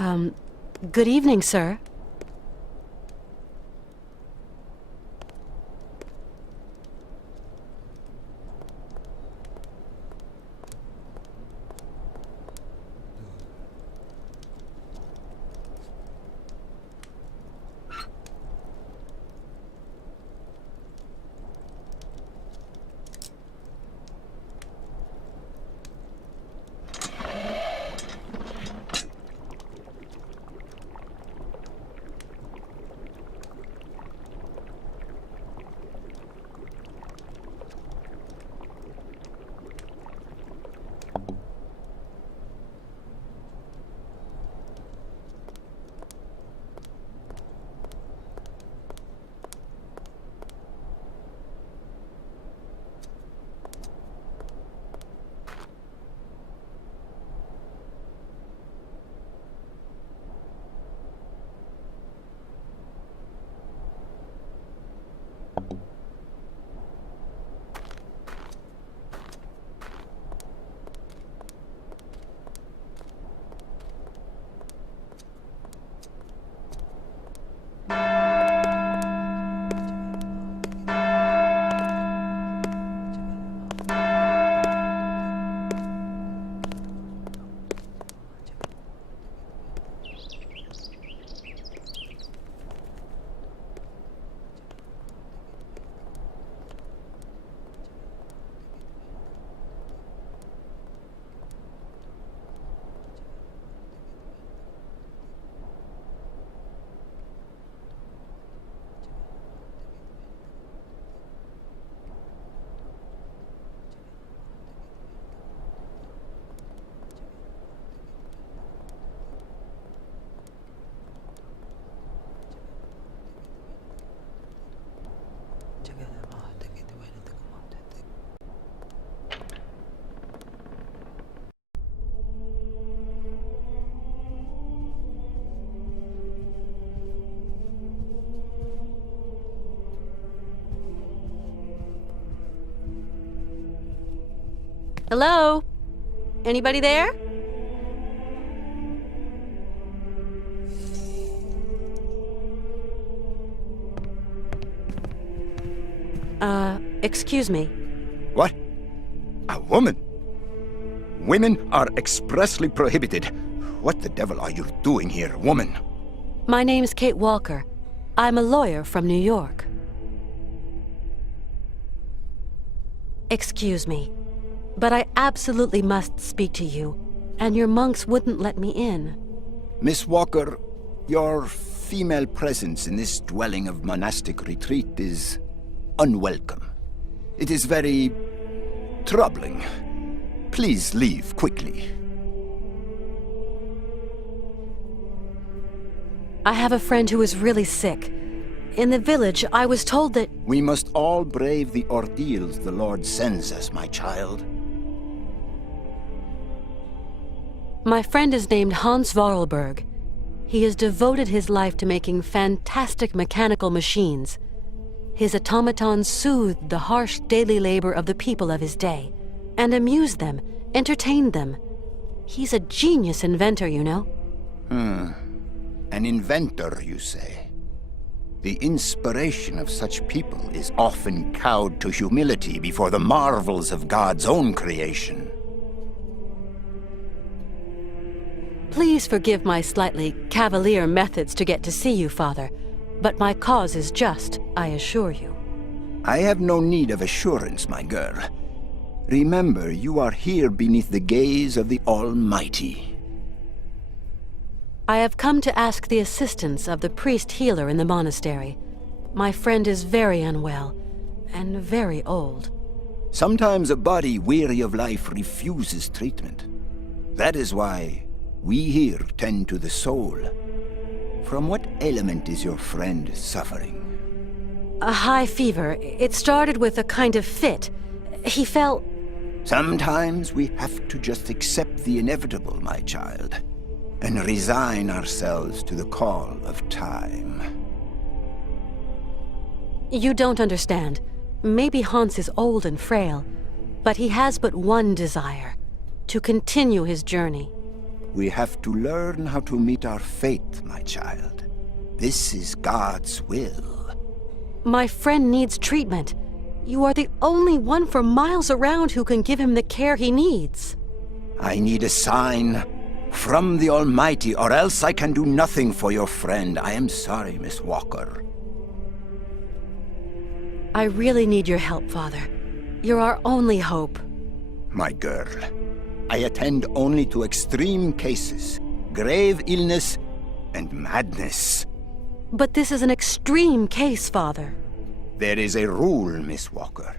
Good evening, sir. Hello? Anybody there? Excuse me. What? A woman? Women are expressly prohibited. What the devil are you doing here, woman? My name's Kate Walker. I'm a lawyer from New York. Excuse me, but I absolutely must speak to you, and your monks wouldn't let me in. Miss Walker, your female presence in this dwelling of monastic retreat is unwelcome. It is very troubling. Please leave quickly. I have a friend who is really sick. In the village, I was told that... We must all brave the ordeals the Lord sends us, my child. My friend is named Hans Vorarlberg. He has devoted his life to making fantastic mechanical machines. His automatons soothed the harsh daily labor of the people of his day, and amused them, entertained them. He's a genius inventor, you know. An inventor, you say? The inspiration of such people is often cowed to humility before the marvels of God's own creation. Please forgive my slightly cavalier methods to get to see you, Father, but my cause is just, I assure you. I have no need of assurance, my girl. Remember, you are here beneath the gaze of the Almighty. I have come to ask the assistance of the priest healer in the monastery. My friend is very unwell, and very old. Sometimes a body weary of life refuses treatment. That is why we here tend to the soul. From what ailment is your friend suffering? A high fever. It started with a kind of fit. He fell... Sometimes we have to just accept the inevitable, my child, and resign ourselves to the call of time. You don't understand. Maybe Hans is old and frail, but he has but one desire: to continue his journey. We have to learn how to meet our fate, my child. This is God's will. My friend needs treatment. You are the only one for miles around who can give him the care he needs. I need a sign from the Almighty, or else I can do nothing for your friend. I am sorry, Miss Walker. I really need your help, Father. You're our only hope. My girl, I attend only to extreme cases, grave illness, and madness. But this is an extreme case, Father. There is a rule, Miss Walker.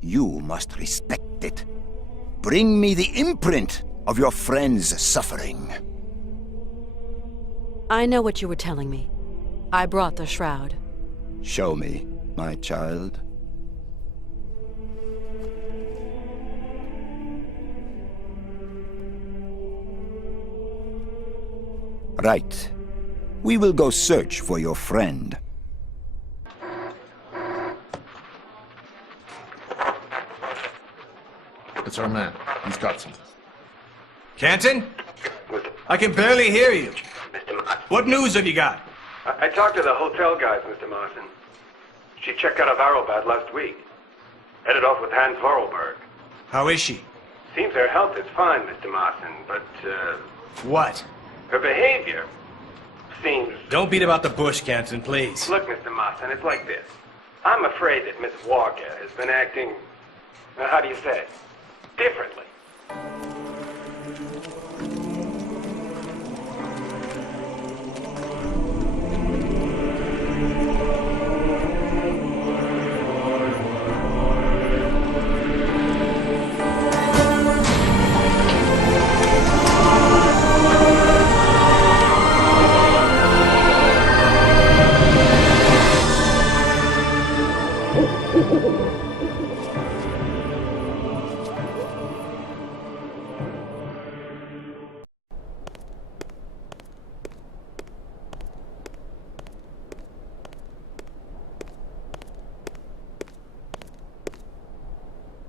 You must respect it. Bring me the imprint of your friend's suffering. I know what you were telling me. I brought the shroud. Show me, my child. Right. We will go search for your friend. It's our man. He's got something. Canton? I can barely hear you. Mr. Martin. What news have you got? I talked to the hotel guys, Mr. Martin. She checked out of Arrowbad last week. Headed off with Hans Vorarlberg. How is she? Seems her health is fine, Mr. Martin, but, What? her behavior seems... Don't beat about the bush, Canton, please. Look, Mr. Martin, it's like this. I'm afraid that Miss Walker has been acting, how do you say, differently.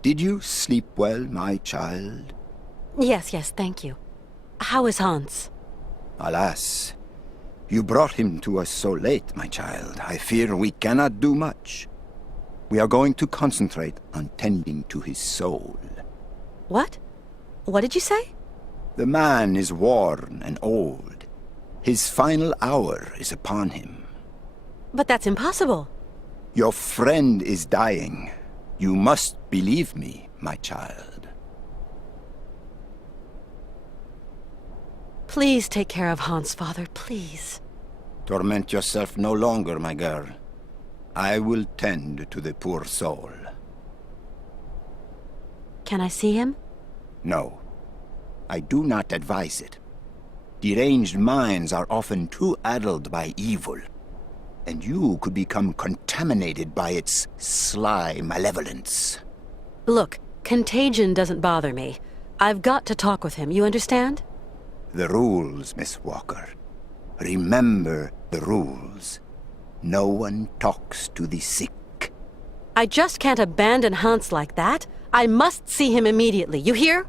Did you sleep well, my child? Yes, thank you. How is Hans? Alas, you brought him to us so late, my child. I fear we cannot do much. We are going to concentrate on tending to his soul. What? What did you say? The man is worn and old. His final hour is upon him. But that's impossible. Your friend is dying. You must believe me, my child. Please take care of Hans, Father, please. Torment yourself no longer, my girl. I will tend to the poor soul. Can I see him? No. I do not advise it. Deranged minds are often too addled by evil, and you could become contaminated by its sly malevolence. Look, contagion doesn't bother me. I've got to talk with him, you understand? The rules, Miss Walker. Remember the rules. No one talks to the sick. I just can't abandon Hans like that. I must see him immediately, you hear?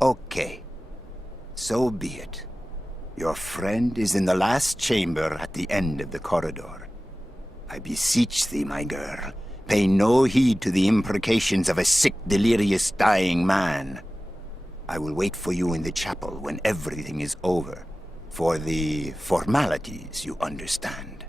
Okay. So be it. Your friend is in the last chamber at the end of the corridor. I beseech thee, my girl, pay no heed to the imprecations of a sick, delirious, dying man. I will wait for you in the chapel when everything is over. For the formalities, you understand.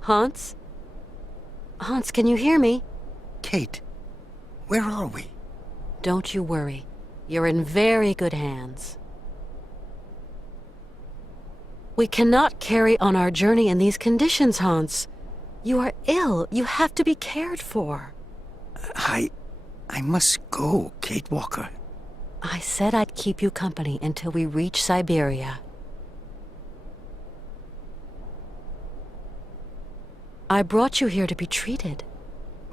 Hans? Hans, can you hear me? Kate, where are we? Don't you worry. You're in very good hands. We cannot carry on our journey in these conditions, Hans. You are ill. You have to be cared for. I must go, Kate Walker. I said I'd keep you company until we reach Syberia. I brought you here to be treated.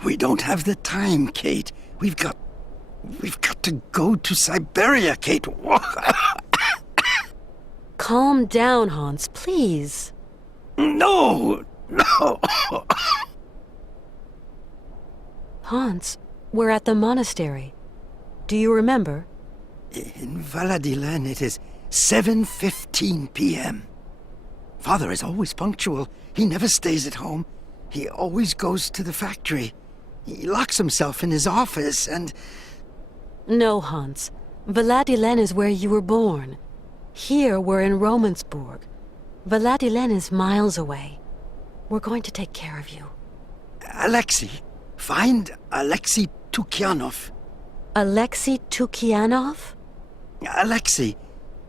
We don't have the time, Kate. We've got to go to Syberia, Kate. Calm down, Hans, please. No! Hans, we're at the monastery. Do you remember? In Valadilen, it is 7:15 p.m. Father is always punctual. He never stays at home. He always goes to the factory. He locks himself in his office and... No, Hans. Valadilen is where you were born. Here, we're in Romansburg. Valadilen is miles away. We're going to take care of you. Alexei. Find Alexei Tukyanov. Alexei Tukyanov? Alexei.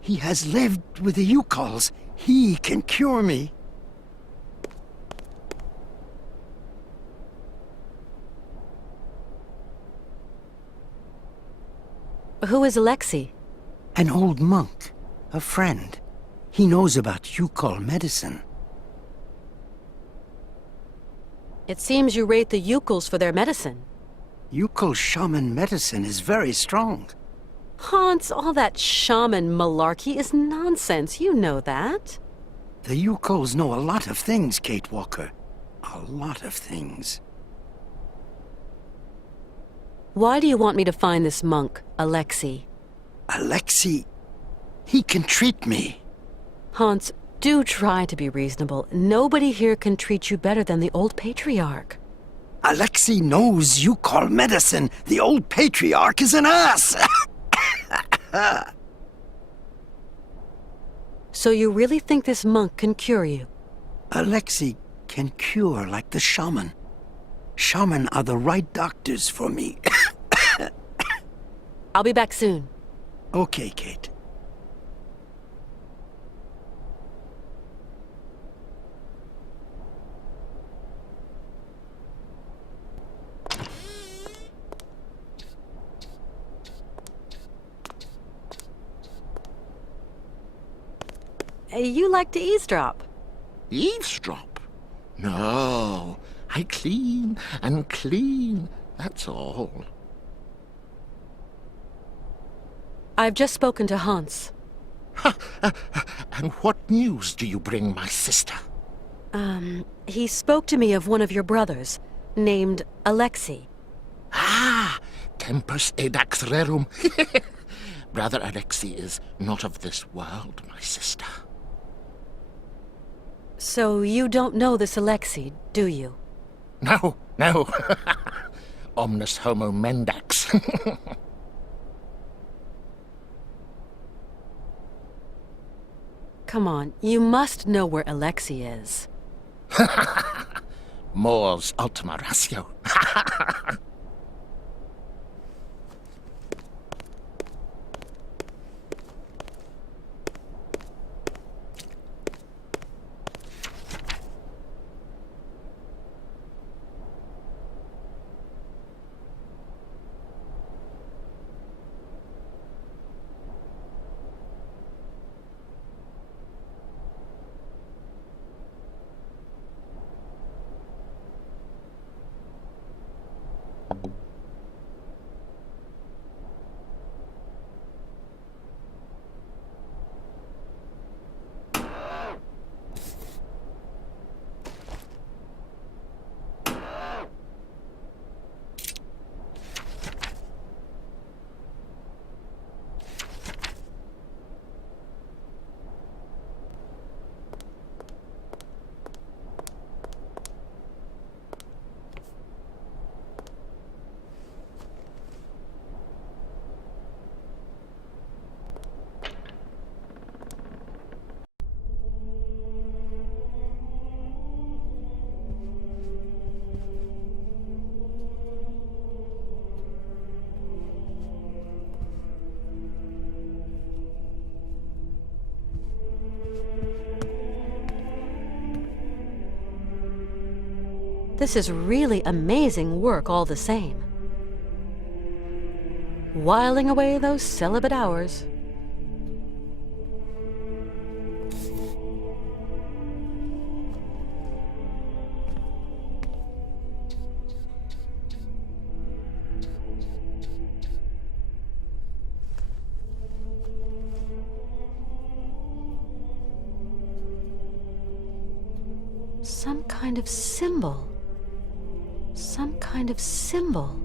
He has lived with the Youkols. He can cure me. Who is Alexei? An old monk. A friend. He knows about Youkol medicine. It seems you rate the Youkols for their medicine. Youkol shaman medicine is very strong. Hans, all that shaman malarkey is nonsense. You know that. The Youkols know a lot of things, Kate Walker. A lot of things. Why do you want me to find this monk, Alexei? Alexei, he can treat me. Hans, do try to be reasonable. Nobody here can treat you better than the old patriarch. Alexei knows Youkol medicine. The old patriarch is an ass. So you really think this monk can cure you? Alexei can cure like the shaman. Shaman are the right doctors for me. I'll be back soon. Okay, Kate. You like to eavesdrop. Eavesdrop? No, I clean and clean, that's all. I've just spoken to Hans. And what news do you bring my sister? He spoke to me of one of your brothers, named Alexei. Ah, tempus edax rerum. Brother Alexei is not of this world, my sister. So you don't know this Alexei, do you? No. Omnis homo mendax. Come on, you must know where Alexei is. Mors ultima ratio. This is really amazing work all the same. Whiling away those celibate hours. Some kind of symbol. Some kind of symbol.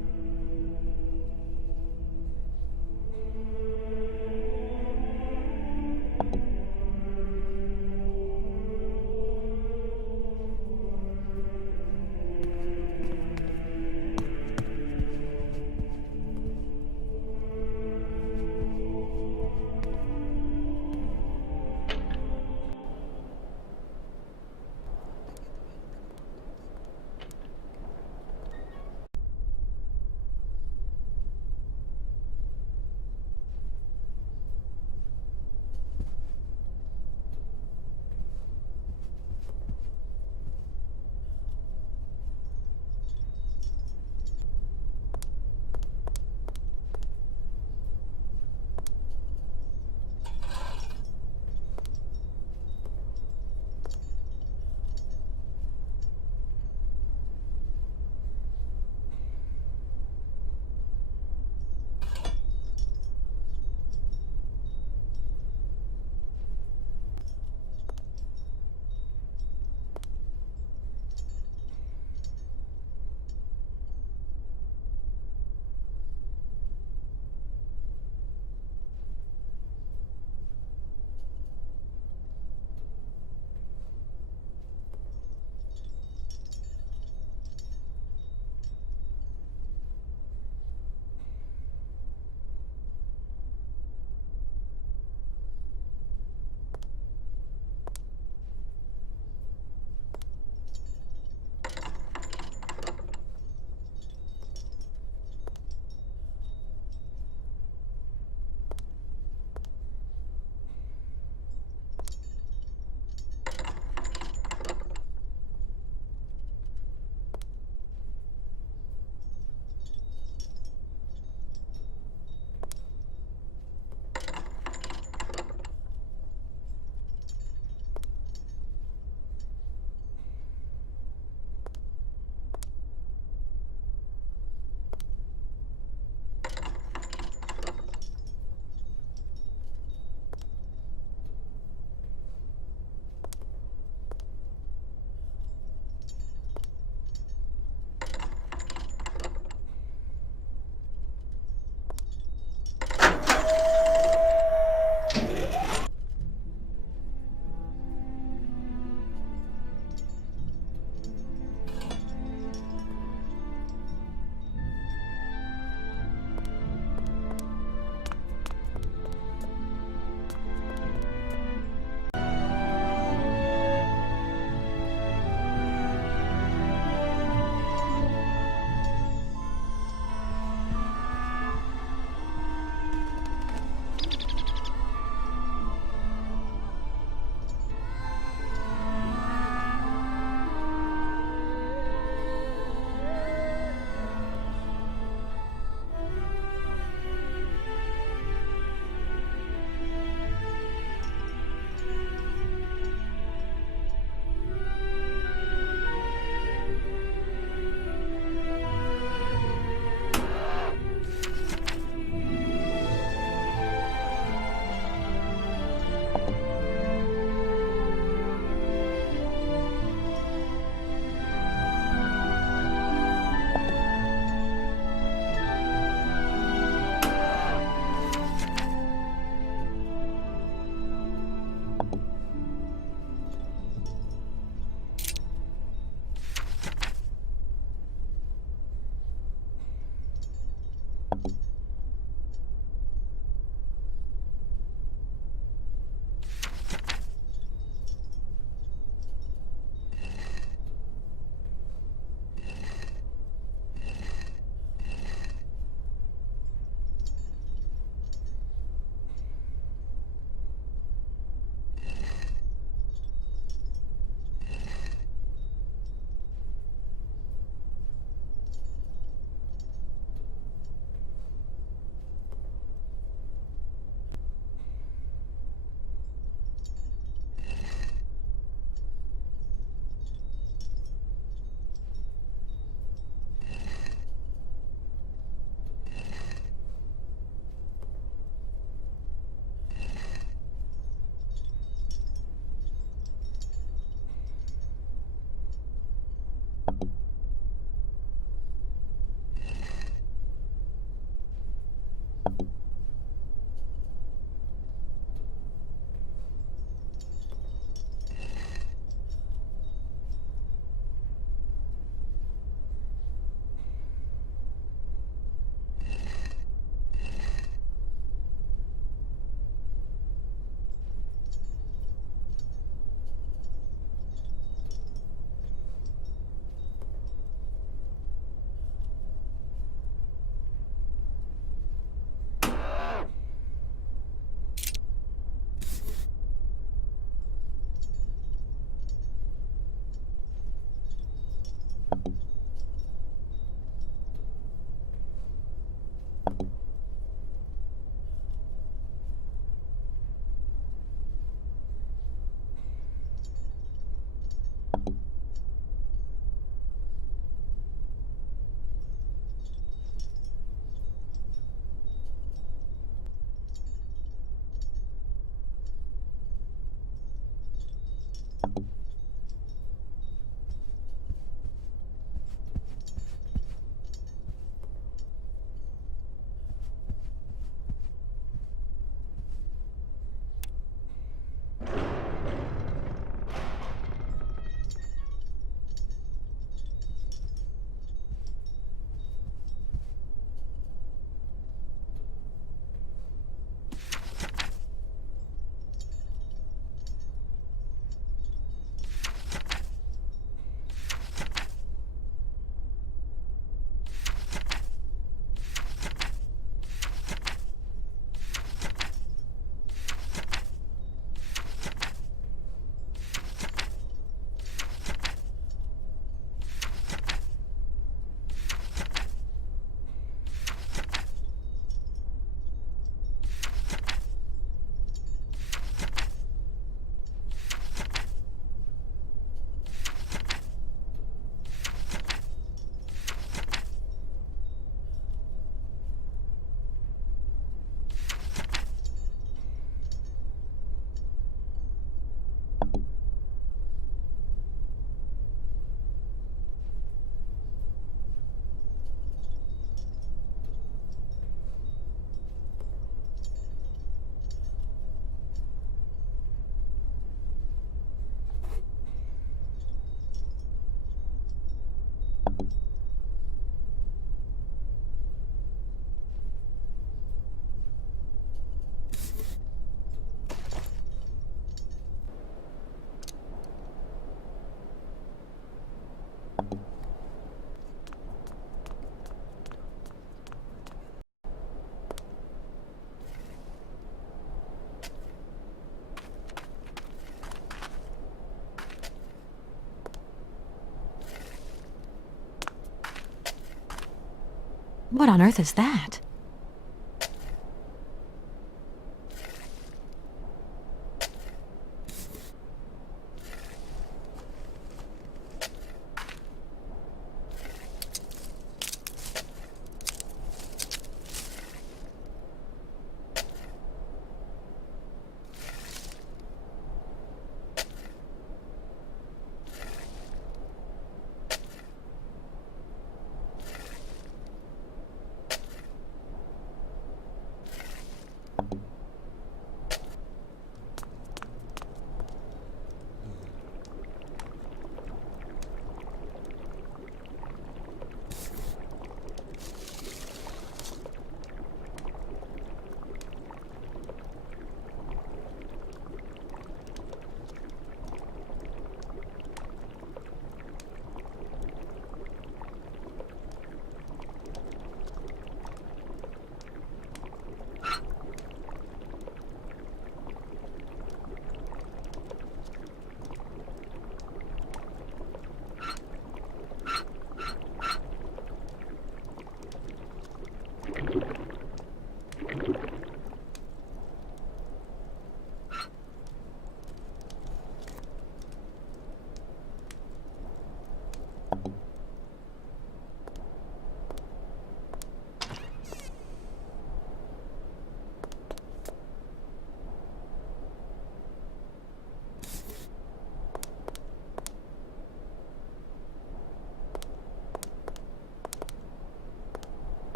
What on earth is that?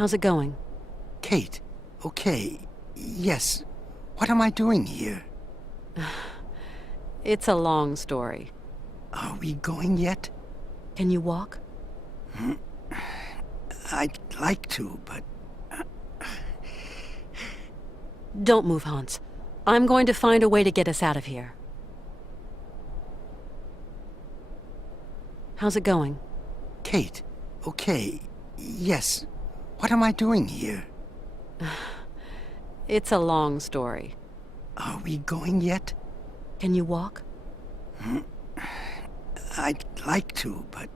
How's it going? Kate, okay, yes. What am I doing here? It's a long story. Are we going yet? Can you walk? I'd like to, but... Don't move, Hans. I'm going to find a way to get us out of here. How's it going? Kate, okay, yes. What am I doing here? It's a long story. Are we going yet? Can you walk? I'd like to, but...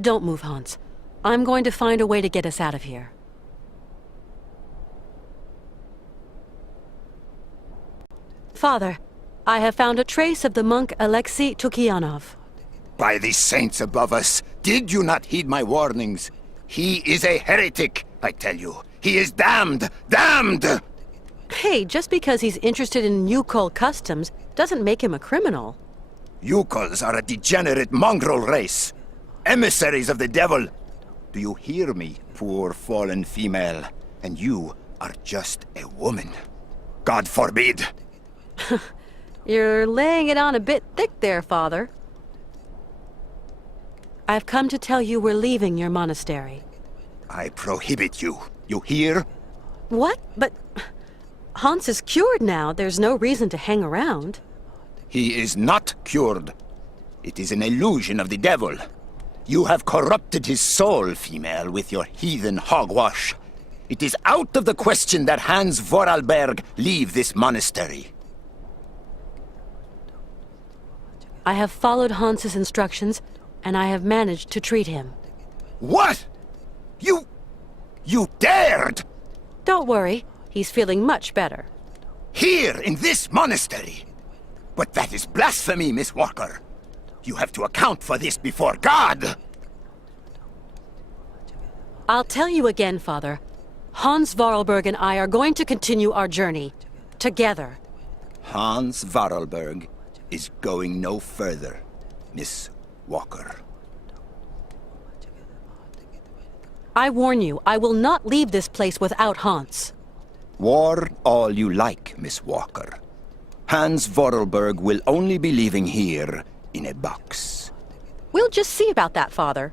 Don't move, Hans. I'm going to find a way to get us out of here. Father, I have found a trace of the monk Alexei Tukianov. By the saints above us, did you not heed my warnings? He is a heretic, I tell you. He is damned! Damned! Hey, just because he's interested in Youkol customs doesn't make him a criminal. Youkols are a degenerate mongrel race. Emissaries of the devil. Do you hear me, poor fallen female? And you are just a woman. God forbid! You're laying it on a bit thick there, Father. I've come to tell you we're leaving your monastery. I prohibit you. You hear? What? But Hans is cured now. There's no reason to hang around. He is not cured. It is an illusion of the devil. You have corrupted his soul, female, with your heathen hogwash. It is out of the question that Hans Vorarlberg leave this monastery. I have followed Hans's instructions, and I have managed to treat him. What? You dared? Don't worry, he's feeling much better. Here, in this monastery? But that is blasphemy, Miss Walker. You have to account for this before God. I'll tell you again, Father. Hans Vorarlberg and I are going to continue our journey. Together. Hans Vorarlberg is going no further, Miss Walker. I warn you, I will not leave this place without Hans. War all you like, Miss Walker. Hans Vorarlberg will only be leaving here in a box. We'll just see about that, Father.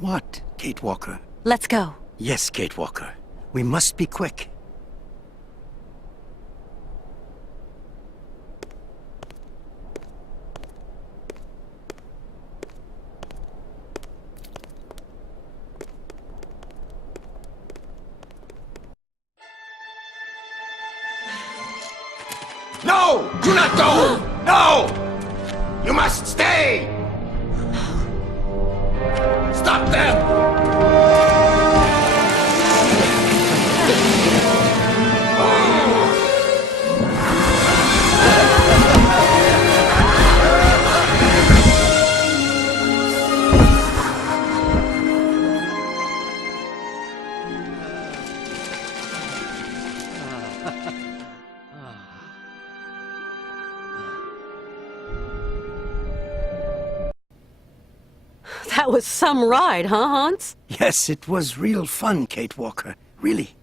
What, Kate Walker? Let's go. Yes, Kate Walker. We must be quick. No! Do not go! No! You must stay! Stop them! That was some ride, huh, Hans? Yes, it was real fun, Kate Walker. Really.